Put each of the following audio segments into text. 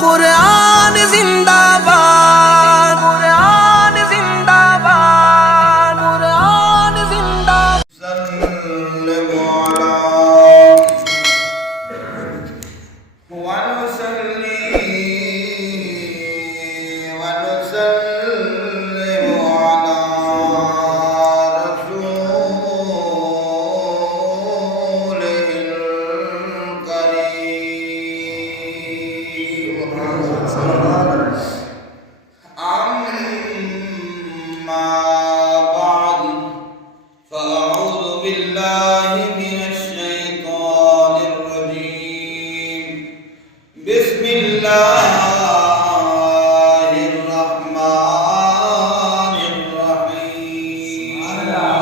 قرآن زندہ باد، قرآن زندہ باد، قرآن زندہ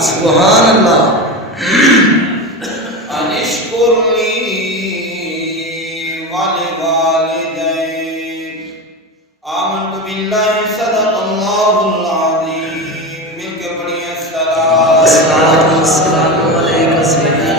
سبحان اللہ. انشکر لی ولوالدیک. آمنت باللہ صدق اللہ العظیم. مل کے پڑھیے الصلاۃ والسلام علیک سیدنا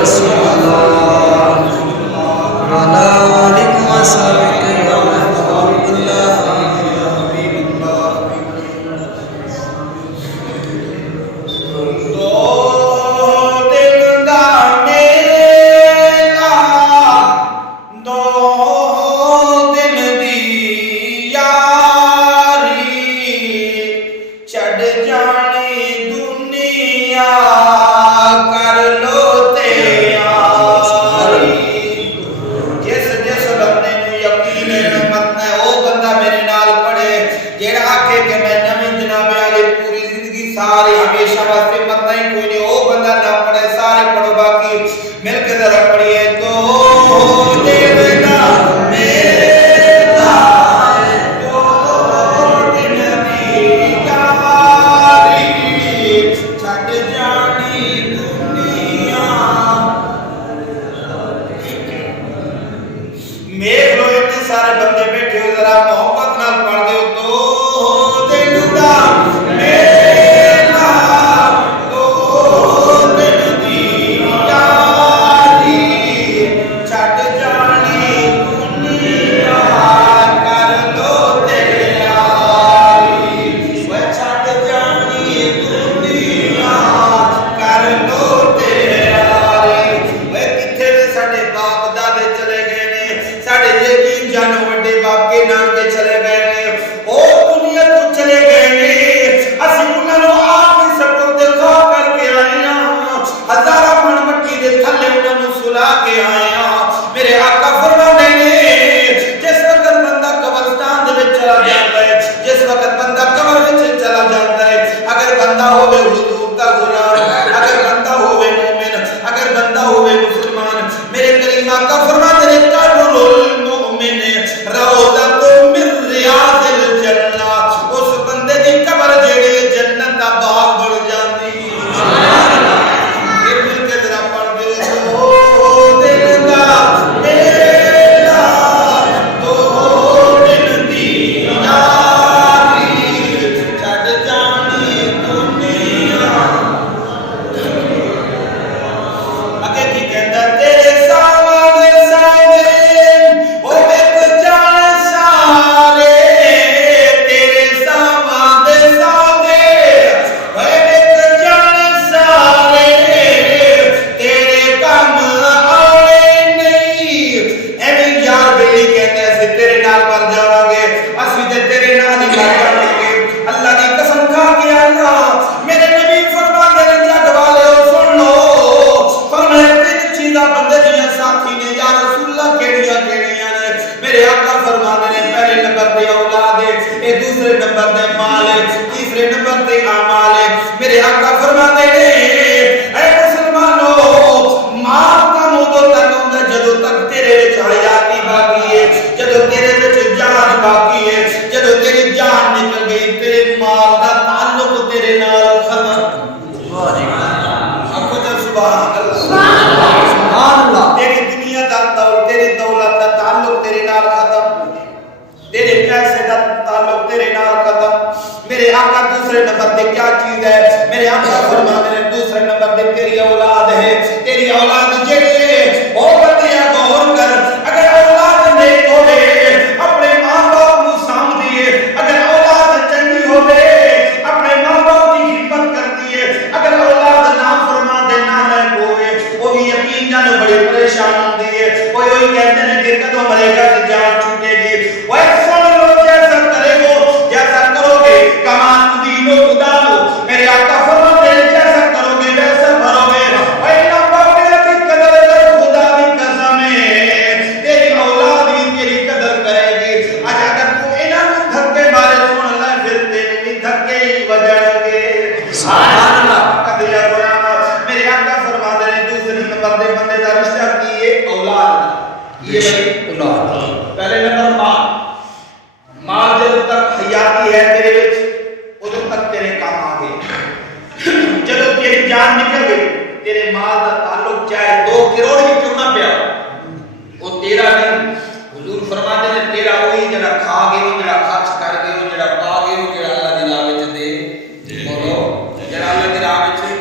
رسول نمبر تے اولاد ہے، اے دوسرے نمبر تے مال ہے، تیسرے نمبر تے اعمال ہے۔ میرے آقا فرماتے ہیں اے مسلمانوں، مال کم ادو تک ہوندا جدوں تک تیرے وچ حیاتی باقی ہے، جدوں تیرے وچ جان باقی ہے، جدوں تیری جان نکل گئی تیرے مال دا تعلق تیرے نال ختم۔ سبحان اللہ، تیری دنیا دا تیری دولت دا تعلق تیرے نال ختم، تیرے پیسے دا تعلق تیرے نال ختم۔ میرے آقا دوسرے نمبر تے کیا چیز ہے؟ میرے آقا فرماتے ہیں دوسرے نمبر تے تیری اولاد ہے، تیری اولاد جڑی ہے او بندیا غور کر، اگر اولاد نیک ہوے اپنے ماں باپ نو سامدھی ہے، اگر اولاد چنگی ہوے اپنے ماں باپ دی خدمت کردی ہے، اگر اولاد نافرمان دے نالائق ہوے او بھی یقین جانو بڑی پریشان ہوندی ہے، کوئی کہتے ہیں کہ کدوں مرے گا تے جان چھوٹے گی، وہ سن لو جیسا کرے گو جیسا کرو گے کمان دینو خدانو، میرے آقا فرماتے ہیں جیسا کرو گے ویسا بھرو گے، اے نبا میری قدر کر خدا دی قسم ہے تیری اولاد بھی تیری قدر کرے گی۔ آج اگر تو انہاں نوں دھکے مارے سن لے پھر تیرے بھی دھکے ہی بجن گے۔ سبحان اللہ، قدیا قرآن میرے آقا فرماتے ہیں دوسری نمبر دے بندے دا رشتہ کی ہے اولاد، یہ بھائی اولاد۔ پہلے نمبر مال جدوں تک حیاتی ہے تیرے وچ ادوں تک تیرے کام آ گئے، جدوں تیری جان نکل گئی تیرے مال دا تعلق چاہے 2 کروڑ بھی کیوں نہ پیا وہ تیرا نہیں۔ حضور فرماتے ہیں تیرا وہی جڑا کھا گئے وہ جڑا خرچ کر گئے وہ جڑا پا گئے وہ جڑا اللہ دی راہ وچ دے بولو جڑا اللہ دی راہ وچ دے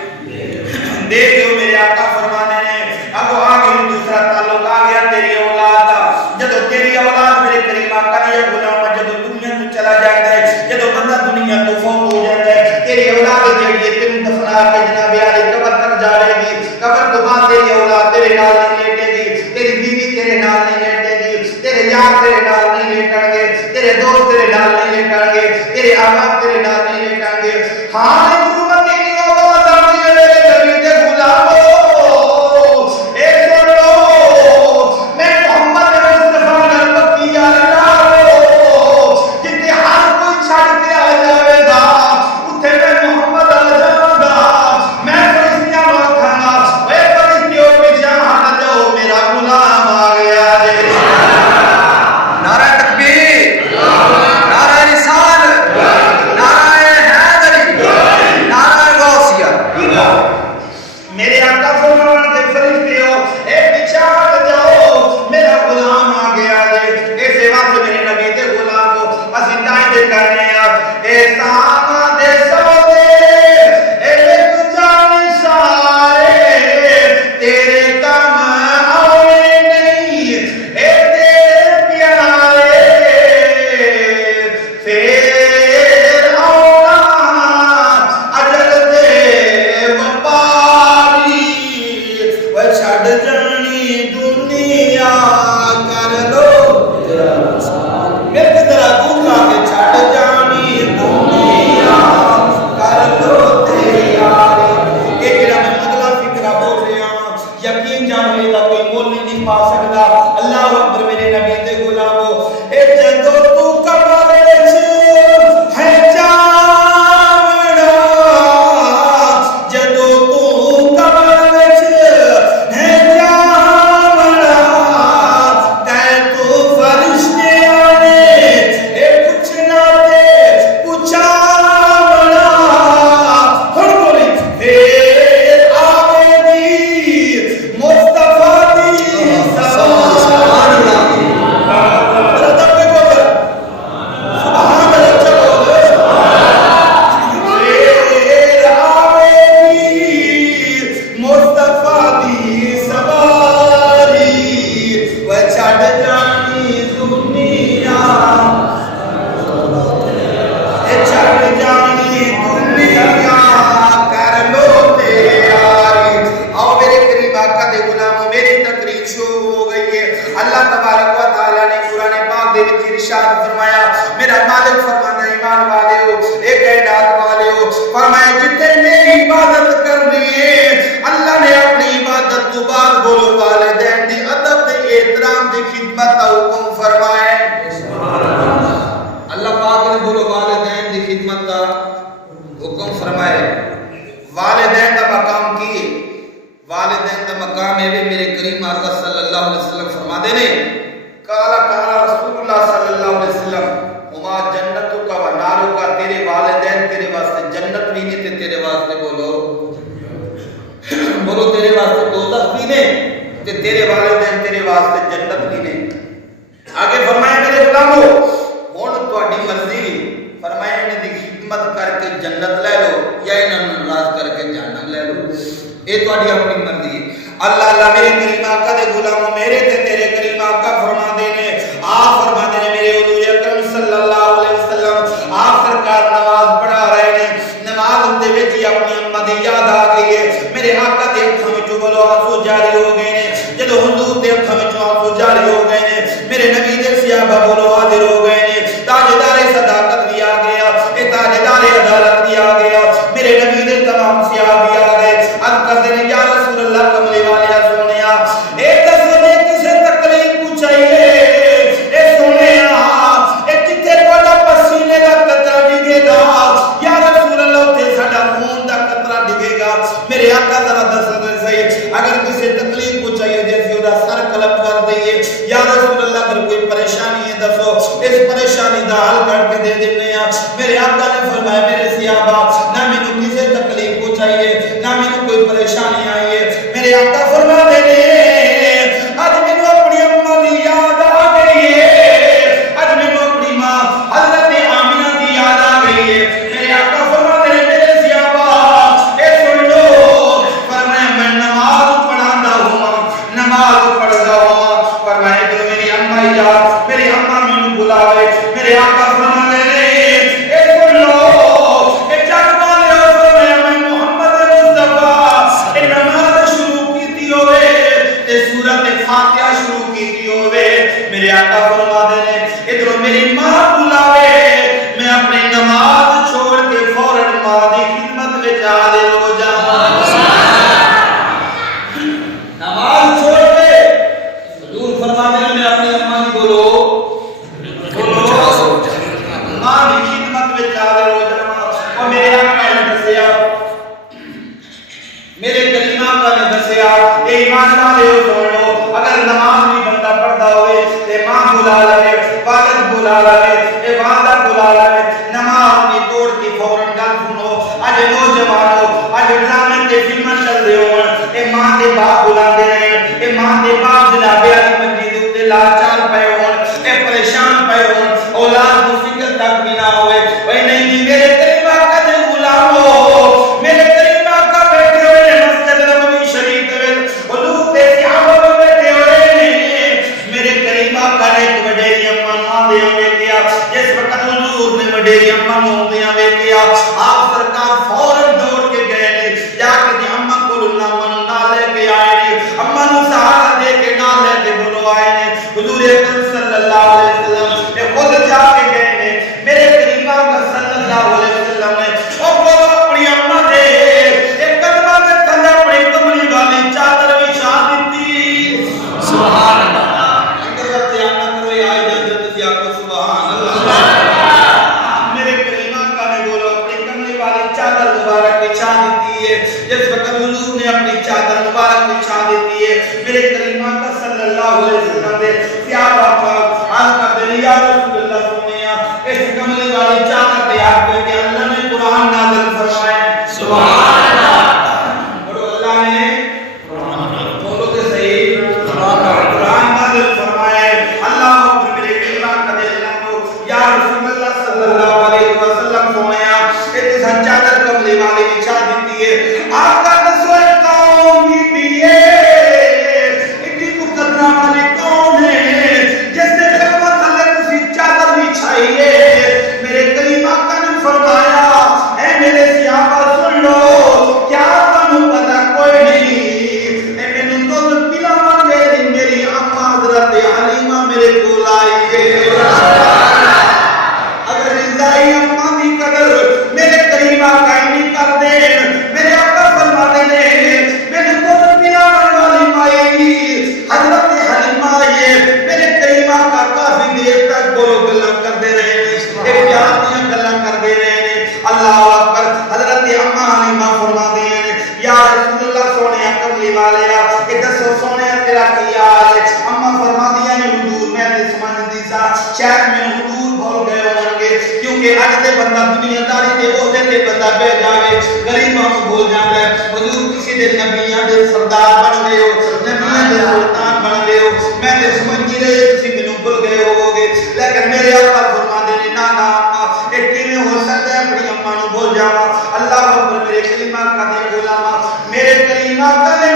دیو۔ میرے آقا فرماتے ہیں اب آ گئی دوسرا تعلق آ گیا تیری اولاد دا، جدوں تیری اولاد میرے کریم آقا نے غلام جدوں دنیا تو چلا جاتا ہے، جدوں بندہ دنیا تو فوت ہو جاتا ہے، تیری اولاد جڑی ہے تینوں دفنا کے جناب عالی قبر تک جاوے گی، قبر تو بعد تیری اولاد تیرے نال نہیں لیٹے گی، تیری بیوی تیرے نال نہیں لیٹے گی، تیرے یار تیرے نال نہیں لیٹیں گے، تیرے دوست تیرے نال نہیں لیٹیں گے، تیرے احباب تیرے نال نہیں لیٹیں گے۔ ہاں حکومت کی اولاد آتی ہے میرے نبی دے غلاموں، اے سن لو میں محمد مصطفیٰ نال پکی یار جتنے ہر کوئی چھڑ کے آ جاوے گا اتنے میں محمد آ جاؤں گا، میں فرشتیاں آکھاں گا اے فرشتیوں پیچھے ہٹ جاؤ میرا غلام آ گیا جے۔ نعرہ تکبیر، نعرہ رسالت، نعرہ حیدری، نعرہ غوثیہ۔ میرے آقا فرمان دے فرشتیوں اے پیچھے ہٹ جاؤ میرا غلام آ گیا جے۔ ایسے وقت میرے نبی دے غلام کو اسی دائیں دے کرنے اے ساما دے سودے اے لکھ جان سارے تیرے کام آوے نہیں اے تیرے پیارے پھر آنا اجل دے وپاری وہ چھڑ جانی دنیا کر لو میرے ذرا گھوما کے چھڑ جانی دنیا کر لو تیاری۔ یہ جڑا میں اگلا فکرہ بول رہا ہوں یقین جانو یہ کوئی مول نہیں پا سکتا۔ اللہ اکبر میرے نبی دے غلامو اے جدوں تو قبر وچ ہے جاوڑا، جدوں تو قبر وچ ہے جاوڑا تے تو فرشتیاں نے اے پوچھنا تے پوچھاوڑا، ہن بولی پھر آوے گی مصطفیٰ دی سبحان اللہ۔ اللہ تبارک و تعالی نے قرآن پاک دے وچ ارشاد فرمایا، میرا مالک فرماتا ہے ایمان والے ہو اے کائنات والے ہو، فرمایا جتنے میری عبادت کرنی ہے اللہ نے اپنی عبادت تو بعد بولو والدین دی ادب تے احترام دی خدمت کا حکم فرمایا۔ وما جنتک و نارک، تیرے والدین تیرے واسطے جنت بھی نہیں تے تیرے واسطے بولو تیرے واسطے دوزخ بھی نہیں تے تیرے والدین تیرے واسطے جنت بھی نہیں۔ آگے فرمایا میرے غلامو ہن تہاڈی مرضی، فرمایا انہاں دی خدمت کر کے جنت لے لو یا انہاں نوں ناراض کر کے جہنم لے لو، اے تہاڈی اپنی مرضی ہے۔ اللہ میرے کریم آقا دے غلامو میرے تے تیرے کریم آقا فرما دے نے، آپ فرما دے نے میرے حضور اکرم صلی اللہ علیہ وسلم، آپ سرکار نماز پڑھا رہے نے، نماز دے وچ ہی اپنی اما دی یاد آ گئی ہے، میرے آقا دے اکھاں وچوں بولو آنسو جاری ہو گئے نے، جدوں حضور دے اکھاں وچوں آنسو جاری ہو گئے نے، میرے نبی دے صحابہ بولو حاضر ہو گئے نے، تاجدار صداقت بھی آ گیا، اے تاجدار عدالت بھی آ گیا، میرے نبی دے تمام صحابہ بھی آ گئے، عرض کرتے ہیں یا رسول اللہ کملے والے سونیا اے دسو نے کسے تکلیف پوچھائیے، اے سونیا اے کتے تہاڈا پسینے دا قطرہ ڈگے گا، یا رسول اللہ تے ساڈا خون دا قطرہ ڈگے گا، میرے آقا ذرا دسو تے صحیح اگر کسے تکلیف پوچھائیے تے اسی دا سر قلم کر دئیے، یا رسول اللہ اگر کوئی پریشانی ہے دسو اس پریشانی دا حل کر کے دے دینے ہیں۔ میرے آقا نے فرمایا میرے صحابہ نہ مینوں کسے تکلیف پوچھائیے نہ مینوں کوئی پریشانی آئی ہے، میرے آقا فرما دے اج مینوں اپنی اما دی یاد آ گئی ہے، اج مینوں اپنی ماں حضرت آمینہ دی یاد آ گئی ہے، میرے آقا فرما دے میرے صحابہ اے سن لو، فرمایا میں نماز پڑھاندا ہوں نماز پڑھدا ہوں، فرمایا کہ میری اما یاد میری اما مینوں بلاوے، میرے آقا فرما دے اے سن لو اے جگ والے فرمایا میں محمد مصطفی اے نماز شروع کیتی ہوئے تے سورۃ فاتحہ شروع کیتی ہوئے، میرے آقا فرما دے ادھر میری ماں بلاوے میں اپنی نماز چھوڑ کے فوراً ماں دی خدمت وچ حاضر ہو جاواں، نماز چھوڑ کے حضور فرما دے میں اپنی اما کی بولو ماں دی خدمت وچ حاضر ہو جاواں۔ اور میرے آقا نے دسیا میرے کریم آقا نے دسیا اے ایمان والے ہو سن لو اگر نماز نہیں بندہ پڑھدا ہوئے تے ماں بلا لے والد بلا لے اے والدہ بلا لے نماز نہیں توڑ کے فوراً گل سنو، اج نوجوانو اج ڈرامے تے فلماں چل دے ہون، اے ماں دے باپ بلاندے رہن، اے ماں دے باپ جناب علی منجی دے اوتے لاچار پے ہون، اے پریشان پے ہون، اولاد کو فکر تک بھی نہ ہوئے، اے نہیں نہیں میرے کریم آقا دے غلامو میرے کریم آقا بیٹھے ہوئے مسجد نبوی شریف دے حضور دے صحابہ بیٹھے ہوئے، میرے کریم آقا نے ایک وڈیری اما نوں آندیاں ویکھیا، جس وقت حضور نے وڈیری اما نوں آندیاں ویکھیا آپ سرکار فوراً دوڑ کے گئے نے، جا کے اما کول نال لے کے آئے نے، اما نوں سہارا دے کے نال لے کے بولو آئے نے، حضور اکرم صلی اللہ علیہ وسلم نے خود جا کے گئے نے، میرے کریم آقا صلی اللہ علیہ وسلم نے او بولو اپنی اما دے ایک قدمہ دے تھلے اپنی کملی والی چادر بچھا دتی، سبحان اللہ، اندر وقت آنا کرو آئی جاندے تسی آکھو سبحان اللہ، میرے کریم آقا نے بولو اپنی کملی والی چادر مبارک بچھا دیتی ہے، جس وقت حضور نے اپنی چادر مبارک بچھا دیتی ہے، میرے کریم آقا صلی اللہ علیہ وسلم نے صحابہ پاک عرض کرتے ہیں یا رسول اللہ سنیا اس کملی والی چادر پہ آپ کو کہ اللہ نے قرآن نازل فرمایا، سبحان اللہ، اور اللہ نے بولو تے صحیح قرآن نازل فرمایا، اللہ اکبر، میرے کریم آقا دے جناب یا رسول اللہ صلی اللہ علیہ وسلم سنیا اس چادر کملی والی بچھا دیتی ہے، آقا دسو قوم کی پیے اتنی مقدرہ والی کون ہے جس نے کلمہ تھلے تسی چادر بچھائی ہے، میرے کریم آقا نے فرمایا اے میرے صحابہ سن لو کیا تمہیں پتہ کوئی نہیں، اے میں دودھ پلاون گئے میری اما حضرت حلیمہ میرے کول آئی ہے، اگر کہ اج دے بندہ دنیا داری دے عہدے تے بندہ بہ جاوے غریباں نوں بھول جاندا ہے حضور کسی دے نبیاں دے سردار بن گئے ہو نبیاں دے سلطان بن گئے ہو میں تے سمجھ نہیں رہے تسی مینوں بھول گئے ہوگے لیکن میرے آقا فرماندے نے نا نا اے کیویں ہو سکدا ہے اپنی اماں نوں بھول جاواں اللہ اکبر میرے کلمہ کا دے غلاما میرے کلمہ کا دے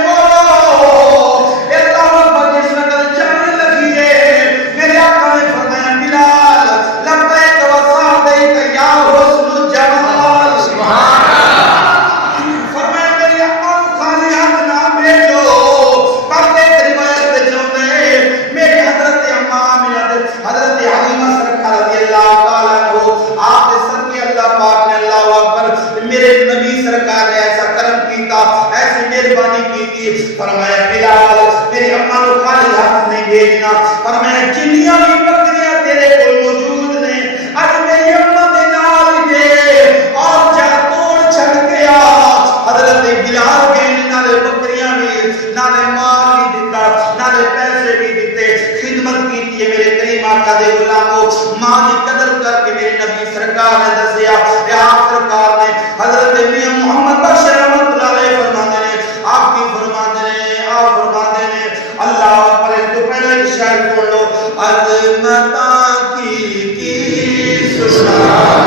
فرمایا بلال میری اماں کو خالی ہاتھ نہیں بھیجنا فرمایا جنیاں بھی بکریاں تیرے کول موجود نے اج میری اماں دے نال دے اور جا توڑ چھڑ کے آ حضرت بلال کے نالے بکریاں بھی نالے مال بھی دیتا نالے پیسے بھی دیتے خدمت کیتی ہے میرے کریم آقا دے غلاموں ماں دی قدر کر کے میرے نبی سرکار نے دسیا کہ آپ سرکار نے حضرت میاں محمد بشیر رحمۃ اللہ علیہ فرماتے ہیں آپ کی فرماتے ہیں آپ فرماتے ہیں اللہ اکبر تو پہلے ایک شعر پڑھ لو عظمت کی سنا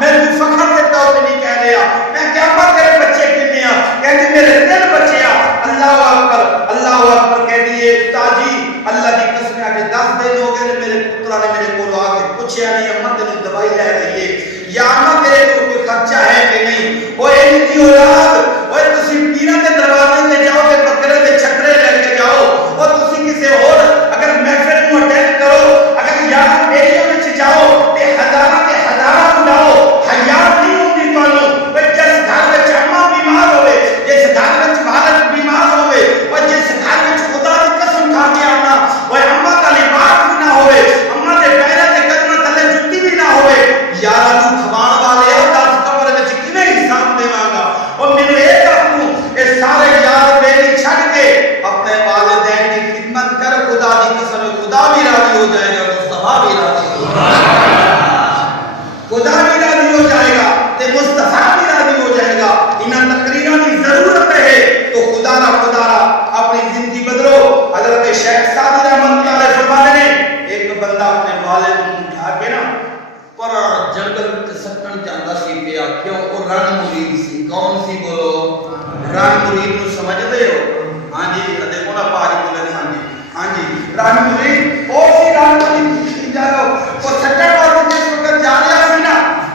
میں فخر کے طور پہ نہیں کہہ رہا میں قیامت تیرے رن مرید نو سمجھدے ہو ہاں جی دیکھو نا پاج بولے ہاں جی رن مرید او سی رن مرید جاؤ او سٹر واسطے جس وقت جا رہا سی نا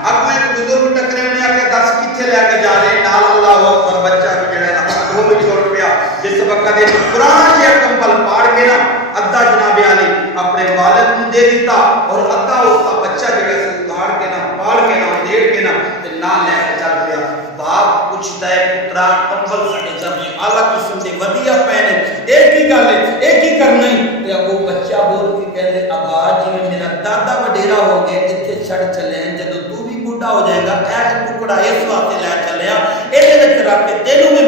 اگوں ایک بزرگ ٹکرے نے آ کے دس کتھے لے کے جا رہے نال اللہ اکبر بچہ بھی جڑا نا وہ بھی چھوڑ پیا جس وقت ایک قرآن جے کمبل پاڑ کے نا ادھا جناب علی اپنے والد نو دے دیتا اور ادھا اس کا بچہ جڑا سی اتار کے نا پاڑ کے نا دے کے نا تے نال لے کے چل پیا باپ پوچھتا ہے پترا کمبل ساڈے چاہے اعلی قسم دے ودیا پے نے ایک ہی گل ہے ایک ہی کرنا ہی تے اگوں بچہ بول کے کہندے ابا جی میرا دادا وڈیرا ہو گیا ایتھے چھڑ چلے ہیں جدوں تو بھی بوڑھا ہو جائے گا اے ٹکڑا اس واسطے لے چلیا اے دے وچ رکھ کے تینوں بھی